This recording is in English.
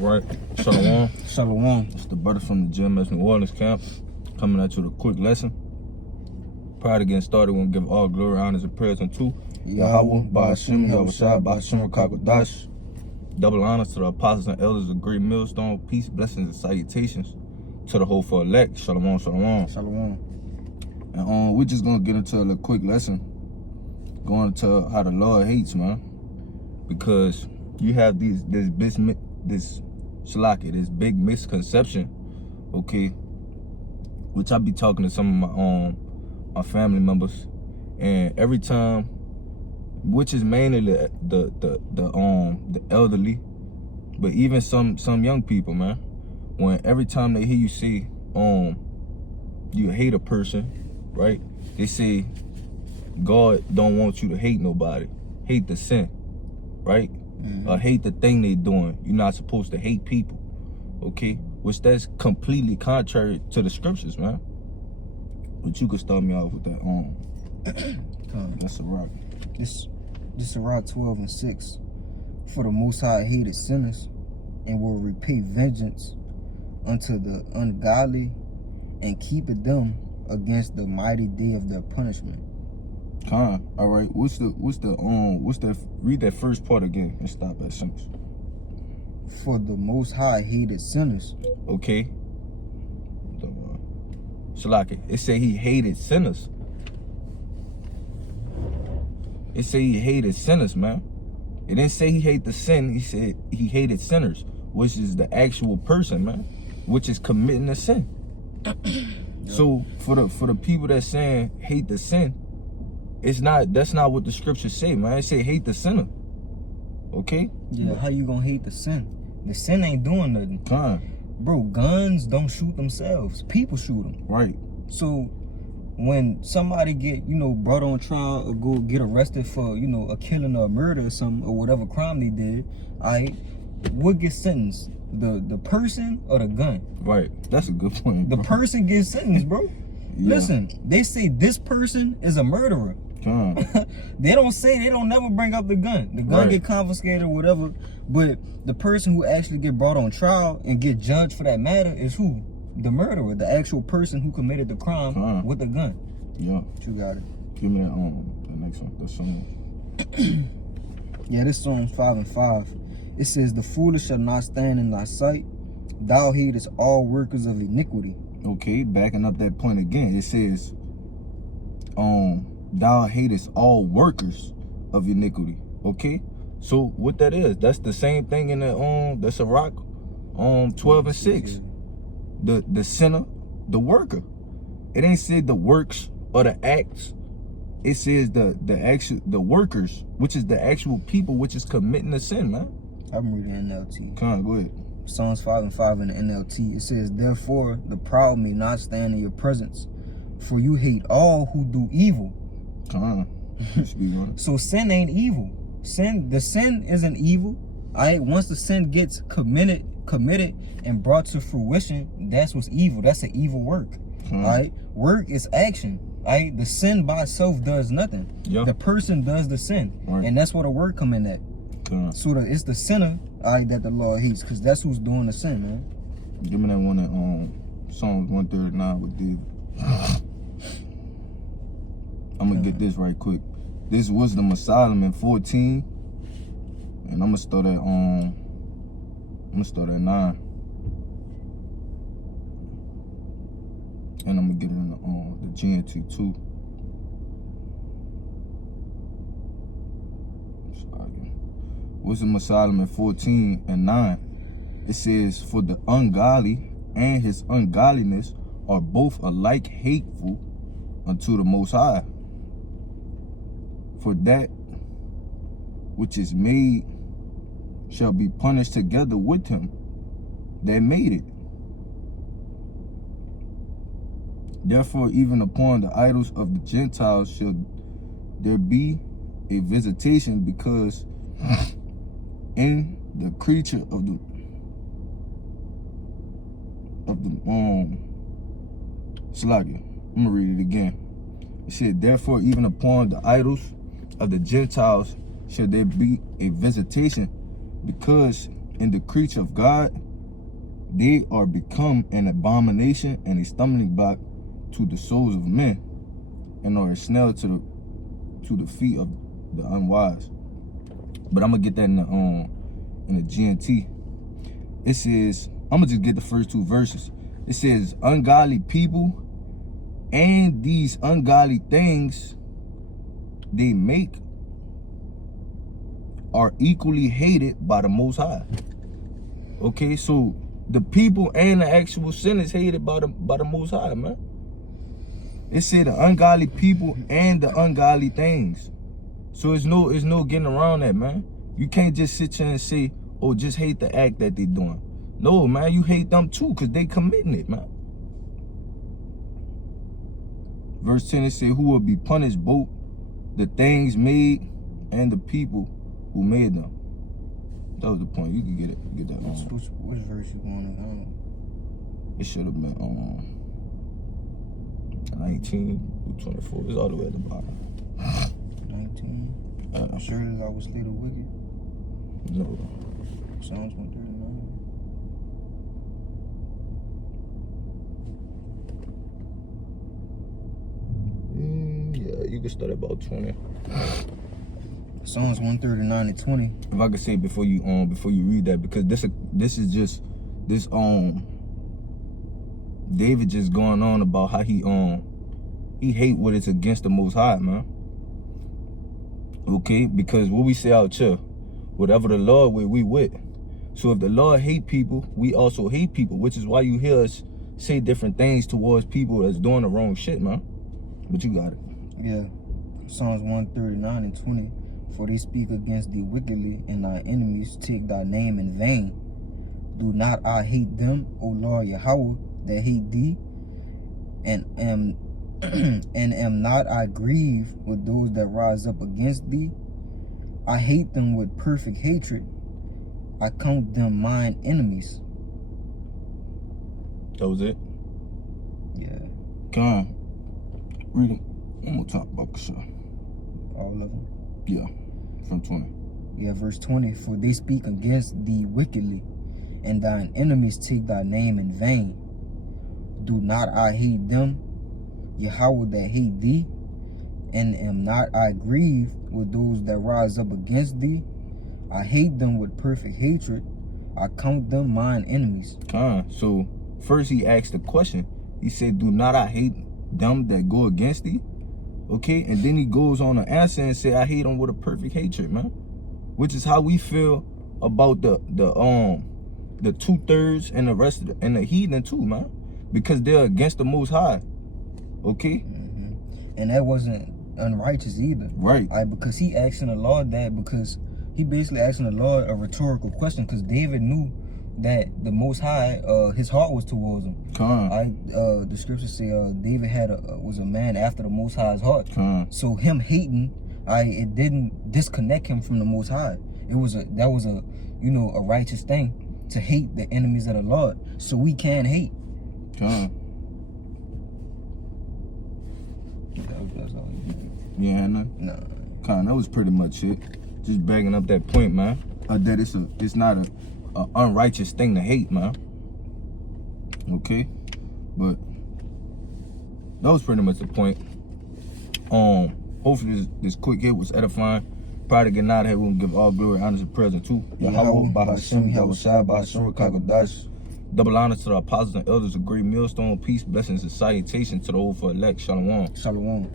Right. Shalom. Shalom. It's the brother from the GMS New Orleans camp coming at you with a quick lesson. Prior to getting started, we're going to give all glory, honors, and prayers unto Yahweh, Ba'ashim, Yahushua, Ba'ashim, Rakakwadash. Double honors to the apostles and elders of Great Millstone. Peace, blessings, and salutations to the hopeful elect. Shalom, shalom. Shalom. And we're just going to get into a little quick lesson. Going into how the Lord hates, man. Because you have this big misconception, okay, which I be talking to some of my family members, and every time, which is mainly the elderly, but even some young people, man, when every time they hear you say you hate a person, right, they say God don't want you to hate nobody, hate the sin, right? Or hate the thing they doing. You're not supposed to hate people, okay? Which that's completely contrary to the scriptures, man. But you could start me off with that. That's a rock. This Sirach 12:6. For the Most High hated sinners, and will repay vengeance unto the ungodly, and keepeth them against the mighty day of their punishment. All right. What's that? Read that first part again and stop at sinners. For the Most High hated sinners. Okay. Shalaki. It say he hated sinners. It say he hated sinners, man. It didn't say he hated the sin. He said he hated sinners, which is the actual person, man, which is committing the sin. So for the people that saying hate the sin, that's not what the scriptures say, man. It say hate the sinner. Okay? Yeah, how you gonna hate the sin? The sin ain't doing nothing. Bro, guns don't shoot themselves. People shoot them. Right. So when somebody get, brought on trial or go get arrested for, a killing or a murder or something, or whatever crime they did, what gets sentenced? The person or the gun? Right. That's a good point, bro. The person gets sentenced, bro. Yeah. Listen, they say this person is a murderer. They don't never bring up the gun. The gun get confiscated or whatever, but the person who actually get brought on trial and get judged for that matter is who? The murderer, the actual person who committed the crime with the gun. Yeah. You got it. Give me that the next one. That's Psalms. Yeah, this Psalms 5:5. It says, the foolish shall not stand in thy sight. Thou hatest all workers of iniquity. Okay, backing up that point again, it says, thou hatest all workers of iniquity. Okay, so what that is, that's the same thing in the Sirach 12:6. The sinner, the worker. It ain't said the works or the acts. It says the workers, which is the actual people which is committing the sin, man. I'm reading NLT. Go ahead. Psalms 5:5 in the NLT. It says, therefore the proud may not stand in your presence, for you hate all who do evil. So sin ain't evil. The sin isn't evil. Once the sin gets committed and brought to fruition, that's what's evil. That's an evil work. Work is action. The sin by itself does nothing. The person does the sin, and that's where the work come in at. So it's the sinner that the Lord hates, because that's who's doing the sin, man. Give me that one at Psalms 139 with David. I'm gonna get this right quick. This is Wisdom of Solomon 14, and I'm gonna start at 9, and I'm gonna get it in the GNT 2. Wisdom of Solomon 14 and 9. It says, for the ungodly and his ungodliness are both alike hateful unto the Most High. For that which is made shall be punished together with him that made it. Therefore, even upon the idols of the Gentiles shall there be a visitation, because in the creature of the Slakia. I'm gonna read it again. It said, therefore, even upon the idols of the Gentiles shall there be a visitation, because in the creature of God, they are become an abomination and a stumbling block to the souls of men, and are a snare to the feet of the unwise. But I'm gonna get that in the GNT. It says, I'm gonna just get the first two verses. It says, ungodly people and these ungodly things they make are equally hated by the Most High. Okay, so the people and the actual sin is hated by the Most High, man. It said the ungodly people and the ungodly things. So it's no getting around that, man. You can't just sit here and say, oh, just hate the act that they doing. No, man, you hate them too, because they committing it, man. Verse 10, it said, who will be punished, both the things made and the people who made them. That was the point. You can get it. Get that. Which verse you want to know? It should have been 19 through 24. It's all the way at the bottom. 19. Surely I will slay the wicked. No. Psalms 139. Yeah, you can start at about 20. Psalms 139 and 20. If I could say before you read that, because this is just this David just going on about how he hate what is against the Most High, man. Okay, because what we say out here, whatever the Lord with, we with. So if the Lord hate people, we also hate people, which is why you hear us say different things towards people that's doing the wrong shit, man. But you got it. Yeah. Psalms 139 and 20. For they speak against thee wickedly, and thy enemies take thy name in vain. Do not I hate them, O Lord Yahweh, that hate thee? And am not I grieved with those that rise up against thee? I hate them with perfect hatred. I count them mine enemies. That was it? Yeah. Come on. Read it. One more time, Bakasha. All of them? Yeah. From 20. Yeah, verse 20. For they speak against thee wickedly, and thine enemies take thy name in vain. Do not I hate them, Yahweh, that hate thee? And am not I grieved with those that rise up against thee? I hate them with perfect hatred. I count them mine enemies. So first he asked the question. He said, do not I hate them that go against thee? Okay, and then he goes on to answer and say, I hate them with a perfect hatred, man. Which is how we feel about the 2/3 and the rest of the heathen too, man. Because they're against the Most High. Okay? And that wasn't unrighteous either. Right. Because he asking the Lord that, because he basically asking the Lord a rhetorical question, because David knew that the Most High, his heart was towards him. The scriptures say David was a man after the Most High's heart. So him hating, it didn't disconnect him from the Most High. That was a righteous thing to hate the enemies of the Lord. So we can hate. That's all you do. Yeah, no. That was pretty much it. Just backing up that point, man. That it's not a unrighteous thing to hate, man. Okay, but that was pretty much the point. Hopefully this quick hit was edifying. Prior to getting out of here, we'll give all glory, honor, and praise to Yahweh, Bahashem, Yahushua, Bahashem, Kakadash. Double honor to the apostles and elders of Great Millstone. Peace, blessings, and salutation to the whole for elect. Shalom. Shalom.